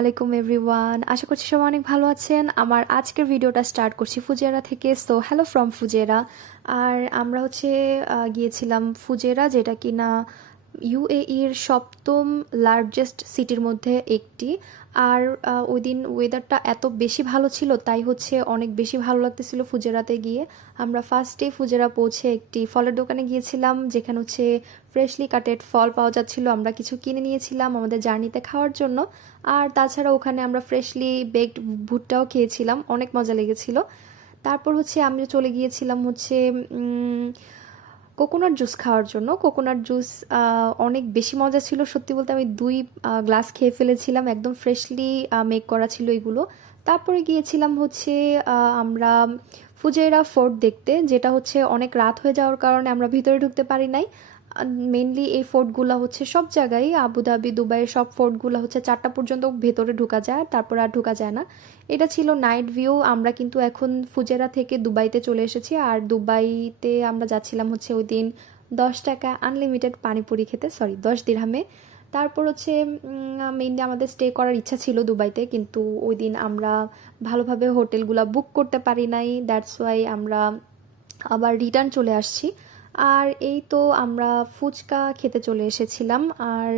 আলাইকুম এভরিওয়ান। আশা করছি সবাই অনেক ভালো আছেন। আমার আজকের ভিডিওটা স্টার্ট করছি ফুজেরা থেকে। So hello from Fujairah. আর আমরা গিয়েছিলাম ফুজেরা, যেটা কিনা ইউএইর সপ্তম লার্জেস্ট সিটির মধ্যে একটি। আর ওই দিন ওয়েদারটা এত বেশি ভালো ছিল, তাই অনেক বেশি ভালো লাগতেছিল ফুজেরাতে গিয়ে। আমরা ফার্স্টে ফুজেরা পৌঁছে একটি ফলের দোকানে গিয়েছিলাম, যেখানে ফ্রেশলি কাটেড ফল পাওয়া যাচ্ছিল। আমরা কিছু কিনে নিয়েছিলাম আমাদের জার্নিতে খাওয়ার জন্য। আর তাছাড়া ওখানে আমরা ফ্রেশলি বেকড ভুট্টাও খেয়েছিলাম, অনেক মজা লেগেছিল। তারপর আমি চলে গিয়েছিলাম কোকোনাট জুস খাওয়ার জন্য। কোকোনাট জুস অনেক বেশি মজা ছিল, সত্যি বলতে আমি 2 গ্লাস খেয়ে ফেলেছিলাম, একদম ফ্রেশলি মেক করা ছিল এগুলো। তারপরে গিয়েছিলাম আমরা ফুজেরা ফোর্ট দেখতে, যেটা অনেক রাত হয়ে যাওয়ার কারণে আমরা ভিতরে ঢুকতে পারি নাই। মেনলি এই ফোর্টগুলো সব জায়গায়, আবুধাবি দুবাইয়ের সব ফোর্টগুলো 4টা পর্যন্ত ভেতরে ঢোকা যায়, তারপর আর ঢোকা যায় না। এটা ছিল নাইট ভিউ। আমরা কিন্তু এখন ফুজেরা থেকে দুবাইতে চলে এসেছি, আর দুবাইতে আমরা যাচ্ছিলাম ওই দিন 10 টাকা আনলিমিটেড পানিপুরি খেতে, সরি 10 দিরহামে। তারপর মেইনলি আমাদের স্টে করার ইচ্ছা ছিল দুবাইতে, কিন্তু ওই দিন আমরা ভালোভাবে হোটেলগুলো বুক করতে পারি নাই, দ্যাটস ওয়াই আমরা আবার রিটার্ন চলে আসছি। আর এই তো আমরা ফুচকা খেতে চলে এসেছিলাম। আর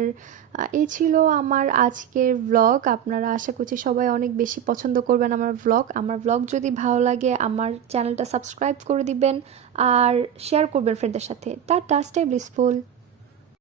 এই ছিল আমার আজকের ব্লগ। আপনারা আশা করছি সবাই অনেক বেশি পছন্দ করবেন আমার ব্লগ যদি ভালো লাগে আমার চ্যানেলটা সাবস্ক্রাইব করে দিবেন আর শেয়ার করবেন ফ্রেন্ডদের সাথে। Tata, stay blissful.